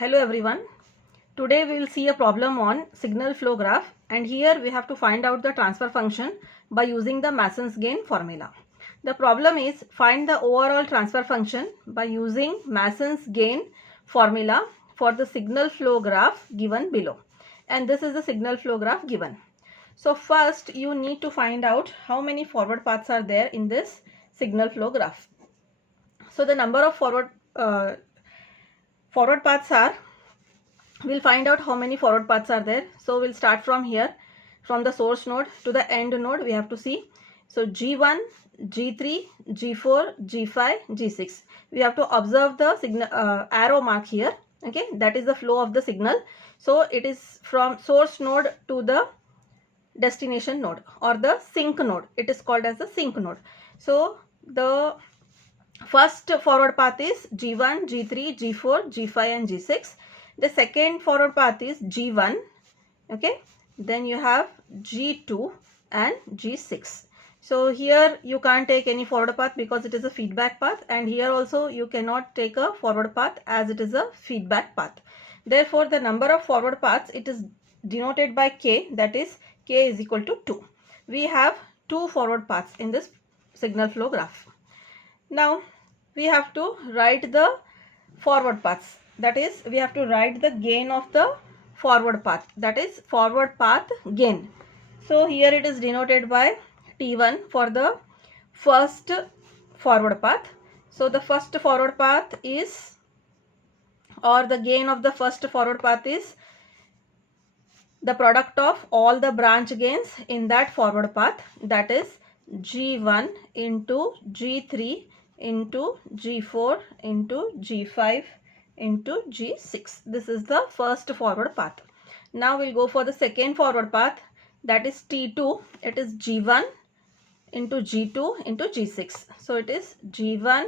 Hello everyone. Today we will see a problem on signal flow graph, and here we have to find out the transfer function by using the Mason's gain formula. The problem is find the overall transfer function by using Mason's gain formula for the signal flow graph given below, and this is the signal flow graph given. So first you need to find out how many forward paths are there in this signal flow graph. So the number of forward paths are, we'll find out how many forward paths are there. So we'll start from here, from the source node to the end node we have to see. So G1, G3, G4, G5, G6. We have to observe the signal arrow mark here. Okay, that is the flow of the signal. So it is from source node to the destination node or the sink node. It is called as the sink node. So the first forward path is G1, G3, G4, G5 and G6. The second forward path is G1. Okay, then you have G2 and G6. So here you can't take any forward path because it is a feedback path, and here also you cannot take a forward path as it is a feedback path. Therefore the number of forward paths, it is denoted by K, that is K is equal to 2. We have 2 forward paths in this signal flow graph. Now we have to write the forward paths, that is we have to write the gain of the forward path, that is forward path gain. So here it is denoted by T1 for the first forward path. So the first forward path is, or the gain of the first forward path is the product of all the branch gains in that forward path, that is G1 into G3 into G4 into G5 into G6. This is the first forward path. Now we'll go for the second forward path, that is T2. It is G1 into G2 into G6. So it is G1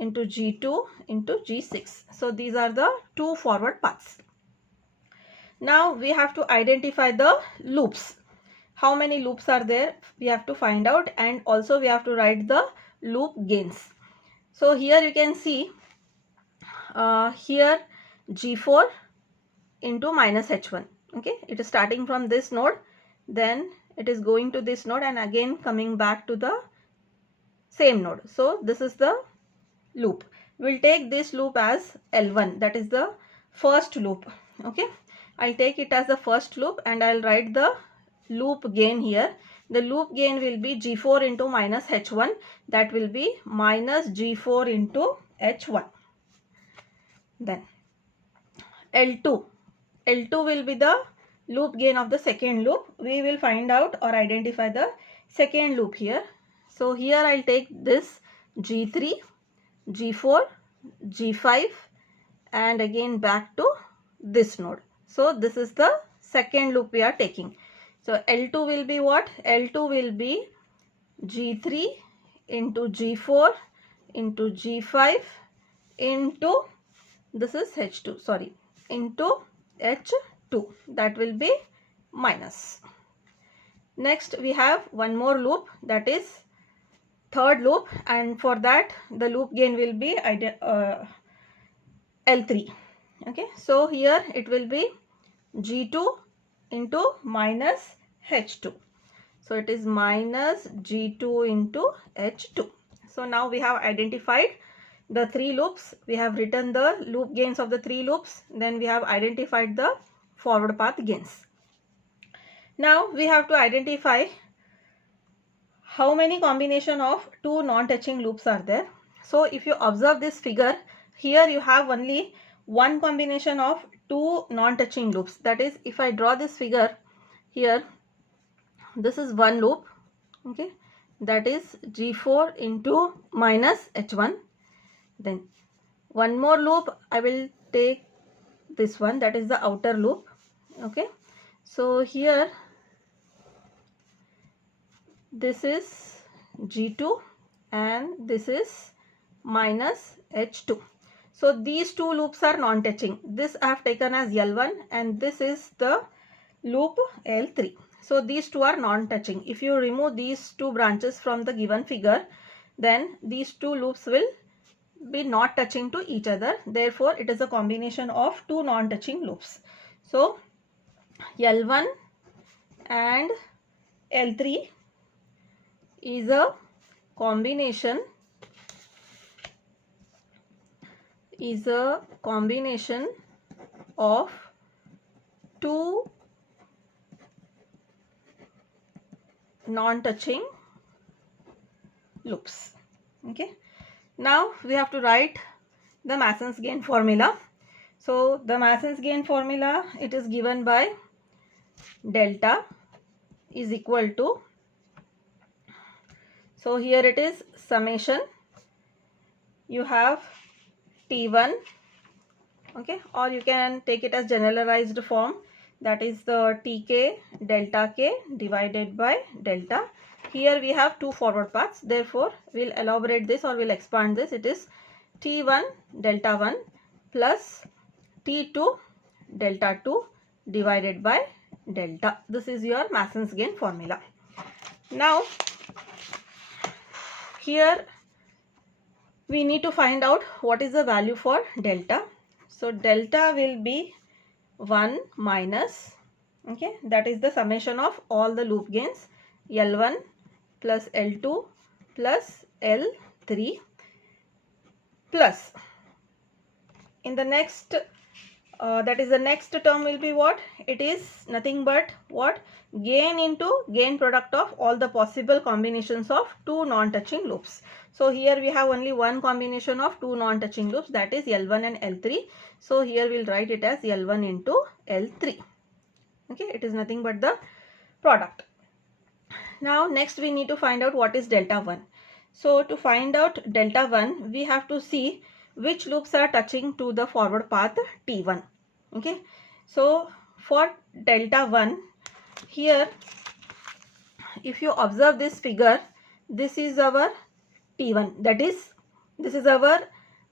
into G2 into G6. So these are the 2 forward paths. Now we have to identify the loops. How many loops are there we have to find out, and also we have to write the loop gains. So here you can see here G4 into minus H1. Okay, it is starting from this node, then it is going to this node and again coming back to the same node. So this is the loop. We'll take this loop as L1, that is the first loop. Okay, I'll take it as the first loop and I'll write the loop gain here. The loop gain will be G4 into minus H1, that will be minus G4 into H1. Then L2 will be the loop gain of the second loop. We will find out or identify the second loop here. So here I'll take this G3, G4, G5 and again back to this node. So this is the second loop we are taking. So L2 will be what? L2 will be G3 into G4 into G5 into, this is H2, sorry, into H2, that will be minus. Next we have one more loop, that is third loop, and for that the loop gain will be L3. Okay, so here it will be G2 into minus H2. So it is minus G2 into H2. So now we have identified the 3 loops. We have written the loop gains of the 3 loops. Then we have identified the forward path gains. Now we have to identify how many combination of 2 non-touching loops are there. So if you observe this figure, here you have only one combination of 2 non-touching loops. That is, if I draw this figure here, this is one loop. Okay, that is G4 into minus H1. Then one more loop, I will take this one, that is the outer loop. Okay, so here this is G2 and this is minus H2. So these 2 loops are non-touching. This I have taken as L1 and this is the loop L3. So these 2 are non-touching. If you remove these 2 branches from the given figure, then these 2 loops will be not touching to each other. Therefore, it is a combination of two non-touching loops. So, L1 and L3 is a combination of two non-touching loops. Okay. Now we have to write the Mason's gain formula. So the Mason's gain formula, it is given by delta is equal to, so here it is summation, you have T1, okay, or you can take it as generalized form, that is the Tk delta k divided by delta. Here we have two forward paths, therefore we'll elaborate this or we'll expand this. It is T1 delta 1 plus T2 delta 2 divided by delta. This is your Mason's gain formula. Now here we need to find out what is the value for delta. So delta will be 1 minus, okay, that is the summation of all the loop gains, L1 plus L2 plus L3 plus, in the next that is the next term will be what? It is nothing but what? Gain into gain product of all the possible combinations of two non-touching loops. So here we have only one combination of two non-touching loops, that is L1 and L3. So here we'll write it as L1 into L3. Okay, it is nothing but the product. Now next we need to find out what is delta 1. So to find out delta 1, we have to see which loops are touching to the forward path T1. Okay, so for delta 1, here if you observe this figure, this is our T1, that is, this is our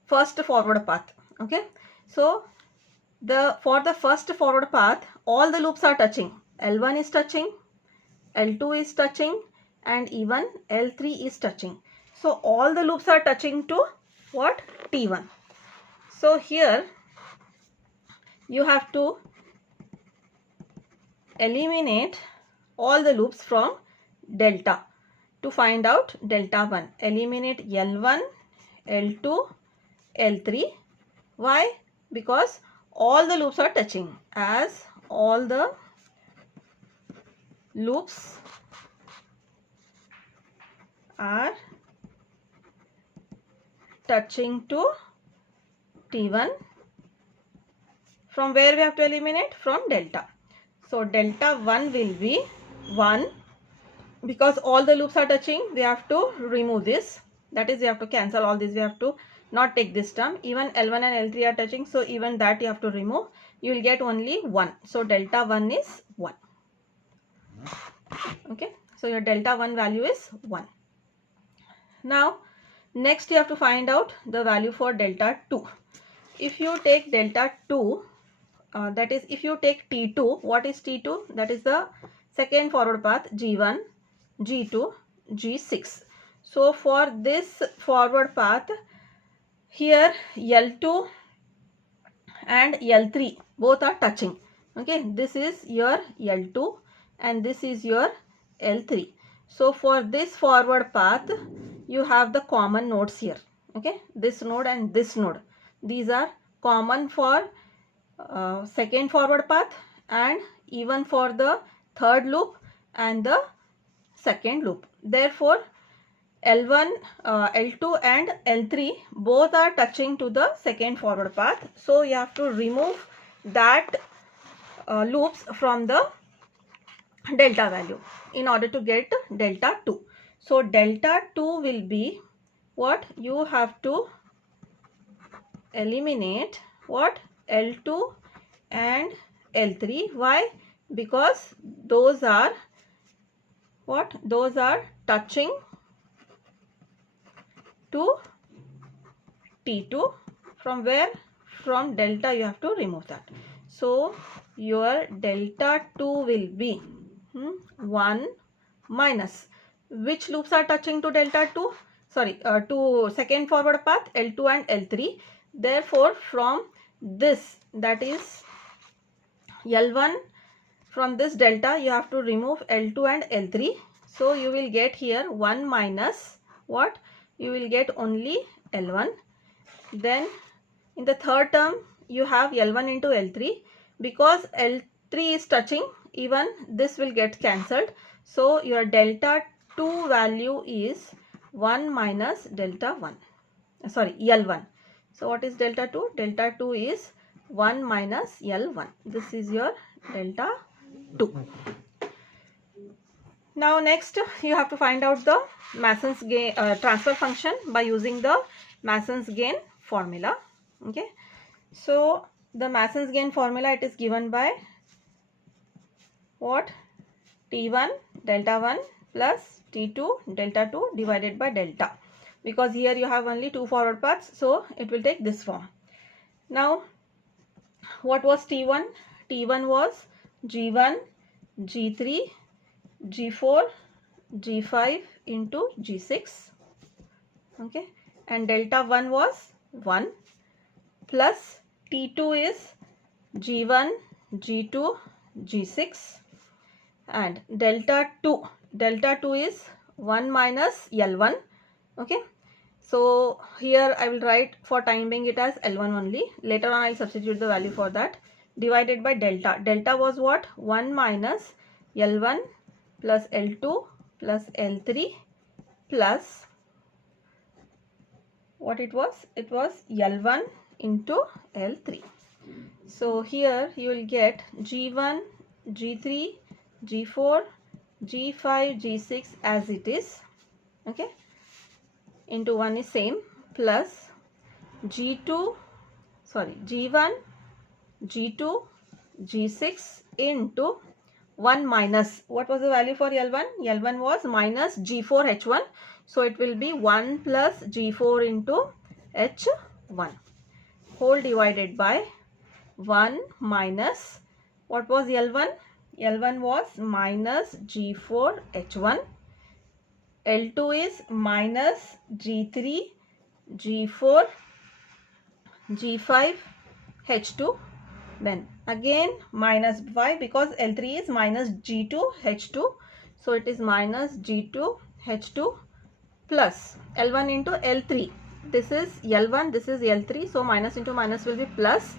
first forward path. Okay, so for the first forward path, all the loops are touching. L1 is touching, L2 is touching, and even L3 is touching. So all the loops are touching to what? T1. So here you have to eliminate all the loops from delta to find out delta 1. Eliminate L1, L2, L3. Why? Because all the loops are touching. As all the loops are touching to T1, from where we have to eliminate? From delta. So delta 1 will be 1. Because all the loops are touching, we have to remove this. That is, we have to cancel all this. We have to not take this term. Even L1 and L3 are touching, so even that you have to remove. You will get only 1. So delta 1 is 1. Okay, so your delta 1 value is 1. Now next you have to find out the value for delta 2. If you take delta 2, that is, if you take T2, what is T2? That is the second forward path, G1, G2, G6. So for this forward path, here L2 and L3 both are touching. Okay, this is your L2 and this is your L3. So for this forward path, you have the common nodes here. Okay, this node and this node. These are common for second forward path and even for the third loop and the second loop. Therefore, L1, L2 and L3 both are touching to the second forward path. So you have to remove that loops from the delta value in order to get delta 2. So delta 2 will be what? You have to eliminate what? L2 and L3. Why? Because those are what? Those are touching to T2. From where? From delta you have to remove that. So your delta 2 will be 1 minus. Which loops are touching to delta 2? to second forward path L2 and L3. Therefore, from this, that is L1, from this delta you have to remove L2 and L3. So you will get here 1 minus what? You will get only L1. Then in the third term you have L1 into L3. Because L3 is touching, even this will get cancelled. So your delta 2 value is 1 minus delta 1. L1. So what is delta 2? Delta 2 is 1 minus L1. This is your delta 2. Now next you have to find out the Mason's gain transfer function by using the Mason's gain formula. Okay. So the Mason's gain formula, it is given by what? T1 delta 1 plus T2 delta 2 divided by delta. Because here you have only 2 forward paths, so it will take this form. Now what was T1? T1 was G1, G3, G4, G5 into G6. Okay. And delta 1 was 1 plus T2 is G1, G2, G6, and delta 2 is 1 minus L1. Okay. So here I will write for time being it as L1 only. Later on I will substitute the value for that. Divided by delta. Delta was what? 1 minus L1 plus L2 plus L3 plus what it was? It was L1 into L3. So here you will get G1, G3, G4, G5, G6 as it is. Okay. Into 1 is same plus G1, G2, G6 into 1 minus, what was the value for L1? L1 was minus G4 H1. So it will be 1 plus G4 into H1 whole divided by 1 minus, what was L1? L1 was minus G4 H1. L2 is minus G3, G4, G5, H2. Then again minus 5 because L3 is minus G2 H2. So it is minus G2 H2 plus L1 into L3. This is L1, this is L3. So minus into minus will be plus.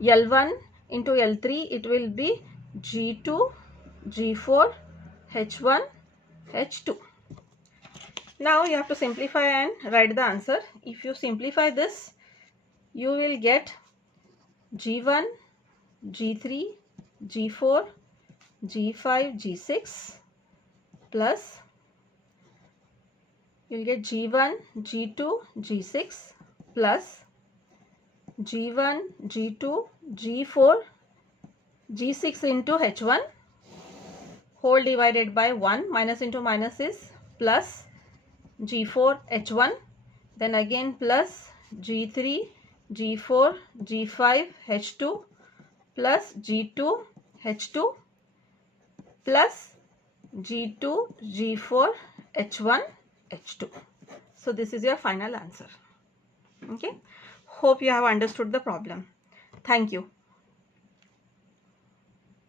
L1 into L3, it will be G2, G4, H1, H2. Now you have to simplify and write the answer. If you simplify this, you will get G1, G3, G4, G5, G6 plus you will get G1, G2, G6 plus G1, G2, G4, G6 into H1 whole divided by 1. Minus into minus is plus G4 H1. Then again plus G3, G4, G5 H2 plus G2 H2 plus G2, G4 H1 H2. So this is your final answer. Okay. Hope you have understood the problem. Thank you.